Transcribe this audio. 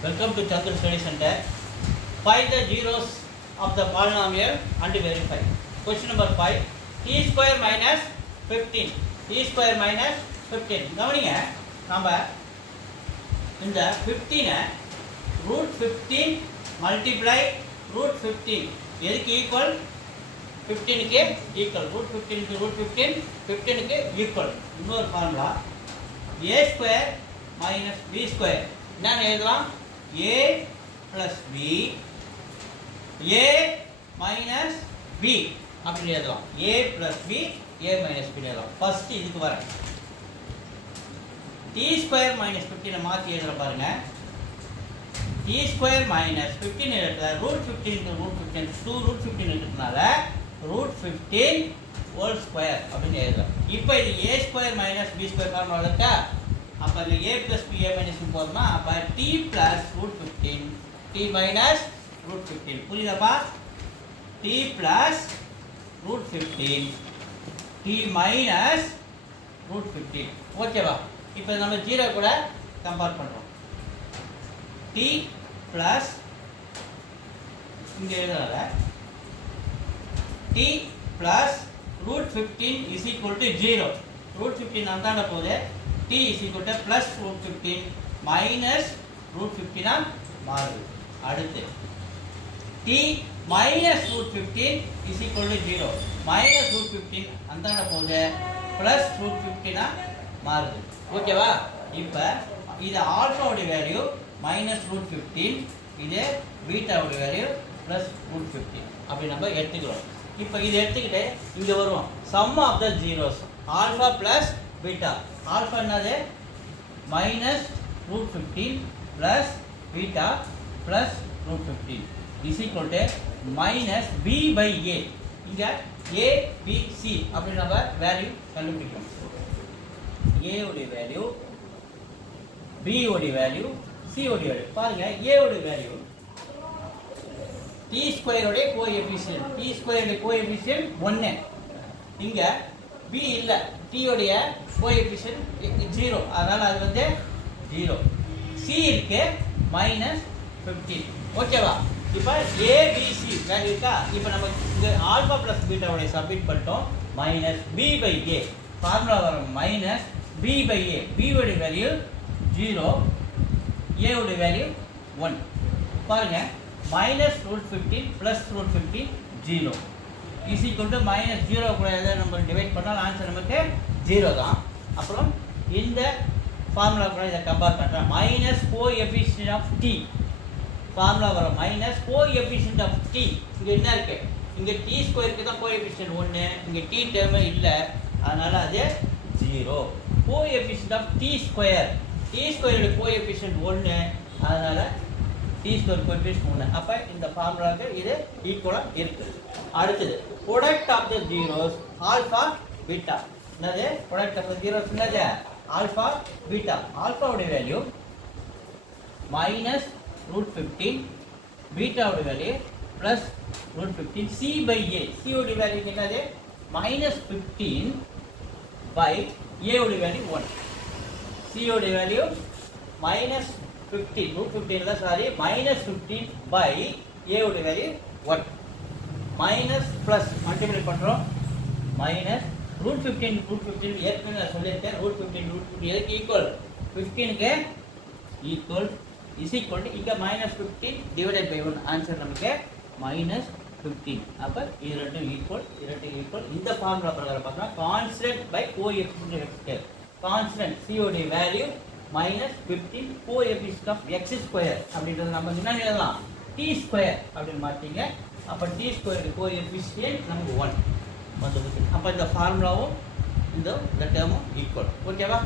Welcome to Chandra Study Center. Find the zeros of the polynomial and verify. Question number 5. T square minus 15. T square minus 15. கவனிங்க நம்ம இந்த 15 root 15 multiply root 15 எதுக்கு equal 15 க்கு equal root 15 into root 15 15 க்கு equal. இன்னொரு formula a square minus b square என்ன எழுதலாம் a plus b a minus b அப்படி எழுதலாம் a plus b a minus b எழுதலாம். ஃபர்ஸ்ட் இதுக்கு வரேன் t square minus 15 மாத்தி எழுதுற பாருங்க. t square minus 15 எழுதுற root 15 into root 15 2 root 15 இருக்கிறதுனால root 15 whole square அப்படின்னு எழுதலாம். இப்போ இது a square minus b square formula இருக்கா? அப்ப இந்த a plus b a minus b போடுமா? அப்ப t plus root 15 t minus root 15 புரியுதாப்பா? t plus root 15 t minus root 15 ஓகேவா? இப்போ நம்ம 0 கூட கம்பேர் பண்றோம். t plus இங்க எழுதறல t plus root 15 is equal to 0. root 15 அந்தாண்ட போகுது. t is equal to plus root 15 minus root 15 ஆ மாறுது. அடுத்து t minus root 15 is equal to 0. minus root 15 அந்தாண்ட போகுது plus root 15 ஆ மாறுது. ஓகேவா? இப்போ இது ஆல்பா உடைய வேல்யூ minus root 15 இது பீட்டா உடைய வேல்யூ plus root 15 அப்படி நம்ம எடுத்துக்கிறோம். இப்போ இது எடுத்துக்கிட்டு இங்க வருவோம் sum of the zeros alpha plus beta. alpha என்னது minus root 15 plus beta plus root 15 is equal to minus b by a. இங்க a b c அப்படி நம்ம வேல்யூ கண்டுபிடிக்கணும். a உடைய வேல்யூ b உடைய வேல்யூ c உடைய வேல்யூ பாருங்க. a உடைய வேல்யூ t ஸ்கொயர் உடைய கோஎஃபிஷியன்ட் t ஸ்கொயர் உடைய கோஎஃபிஷியன்ட் 1. இங்க b இல்ல t உடைய கோஎஃபிஷியன்ட் 0 அதனால அது வந்து 0. c இருக்கு -15 ஓகேவா? இப்போ a b c வேல்யூ இருக்கா? இப்போ நம்ம இங்க ஆல்பா பிளஸ் பீட்டா உடைய சப்மிட் பண்ணிட்டோம் -b by a ஃபார்முலா வரும் -b by a. b உடைய வேல்யூ 0 a உடைய வேல்யூ 1 பாருங்க. minus root 15 plus root 15 0 is equal to minus 0 கூட எதை நம்ம டிவைட் பண்ணால் ஆன்சர் நமக்கு 0 தான். அப்புறம் இந்த ஃபார்முலா கூட இதை கம்பேர் பண்ணுறேன் minus coefficient of t formula வரும் minus coefficient of t. இங்கே என்ன இருக்கு? இங்கே t ஸ்கொயருக்கு தான் கோஎஃபிஷியன்ட் 1 இங்கே t டேர்ம் இல்லை அதனால அது 0. coefficient of t square t ஸ்கொயரோட கோஎஃபிஷியன்ட் 1 அதனால t ஸ்கொயர் கோஎஃபிஷியன்ட் 1. அப்ப இந்த ஃபார்முலாக்கு இது ஈக்குவலா இருக்கு. அடுத்து product of the zeros alpha beta. என்னது ப்ராடக்ட் ஆஃப் தி ஜீரோஸ்? என்னது ஆல்பா பீட்டா. ஆல்பா உடைய வேல்யூ -√15 பீட்டா உடைய value +√15 c by a. c உடைய வேல்யூ என்னது -15 by a உடைய வேல்யூ 1. c உடைய வேல்யூ -15 √15 இல்ல சாரி -15 by a உடைய வேல்யூ 1 மைனஸ் பிளஸ் மல்டிப்ளை பண்றோம் -√15 ஏற்கனவே நான் சொல்லியிருக்கேன். √15 எதுக்கு ஈக்குவல் 15 க்கு ஈக்குவல் இஸ் ஈக்குவல் டு இங்க -15 டிவைடட் பை 1 ஆன்சர் நமக்கு -15. அப்ப இது ரெண்டும் ஈக்குவல். இந்த ஃபார்முலா பிரகாரம் பார்த்தா constant by coefficient of x. Constant c உடைய value -15 coefficient of x square அப்படின்றது நம்ம என்ன எழுதலாம் t ஸ்கொயர் அப்படின்னு மாத்தீங்க. அப்ப t ஸ்கொயர் கோஎஃபிஷியன்ட் நமக்கு 1 வந்து. அப்ப இந்த ஃபார்முலாவும் இந்த டேர்மும் ஈக்குவல். ஓகேவா?